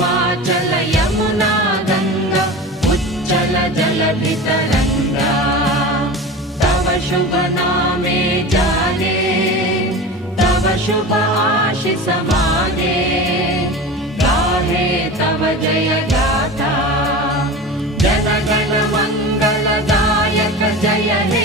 हिमाचल यमुना गंगा उच्चल जलधि तरंगा तव शुभ नामे जागे तव शुभ आशीष मागे गाहे तव जय गाथा जन गण मंगलदायक जय हे